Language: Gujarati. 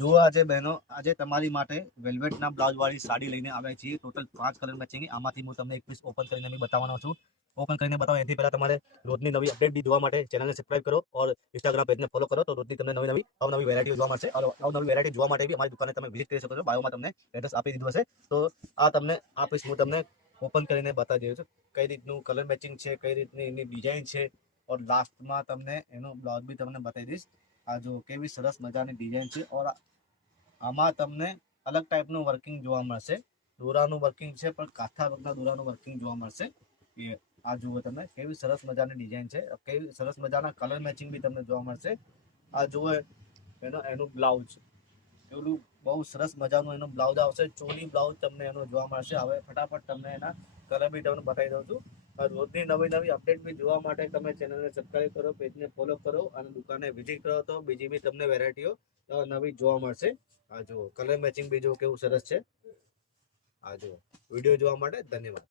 જો આજે બહેનો આજે તમારી માટે વેલ્વેટના બ્લાઉઝ વાળી સાડી લઈને આવ્યા છીએ. Total 5 colour matching. આમાંથી હું તમને એક પીસ ઓપન કરીને બી બતાવવાનો છું. ઓપન કરીને બતાવો એથી પહેલા તમારે રોજની નવી અપડેટ બી જોવા માટે ચેનલને સબસ્ક્રાઇબ કરો ઓર ઇન્સ્ટાગ્રામ પેજને ફોલો કરો તો રોજની તમને નવી અવનવી વેરાયટી જોવા મળશે. और અવનવી વેરાયટી જોવા માટે બી અમારી દુકાને તમે વિઝિટ કરી શકો છો. બાયોમાં તમને એડ્રેસ આપી દીધું હશે. તો આ પીસ હું તમને ઓપન કરીને બતાવી દઉં છું કઈ રીતનું કલર મેચિંગ છે, કઈ રીતની એની ડિઝાઇન છે और લાસ્ટમાં તમને એનું બ્લાઉઝ બી તમને બતાવી દઈશ. આ જો કેવી સરસ મજાની ડિઝાઇન છે और આમાં તમને અલગ ટાઈપનું વર્કિંગ જોવા મળશે. દોરાનું વર્કિંગ છે પણ કાંઠા વર્કના દોરાનું વર્કિંગ જોવા મળશે. એ આ જુઓ તમે કેવી સરસ મજાની ડિઝાઇન છે, કેવી સરસ મજાના કલર મેચિંગ બી તમને જોવા મળશે. આ જુઓ એનું બ્લાઉઝ એનું બહુ સરસ મજાનું એનું બ્લાઉઝ આવશે. ચોલી બ્લાઉઝ તમને એનો જોવા મળશે. હવે ફટાફટ તમને એના કલર બી તમને બતાવી દઉં છું. રોજની નવી અપડેટ બી જોવા માટે તમે ચેનલને સબસ્ક્રાઇબ કરો, પેજને ફોલો કરો અને દુકાને વિઝિટ કરો તો બીજી બી તમને વેરાયટીઓ નવી જોવા મળશે. આ જુઓ કલર મેચિંગ બી જુઓ કેવું સરસ છે. આ જુઓ વિડીયો જોવા માટે ધન્યવાદ.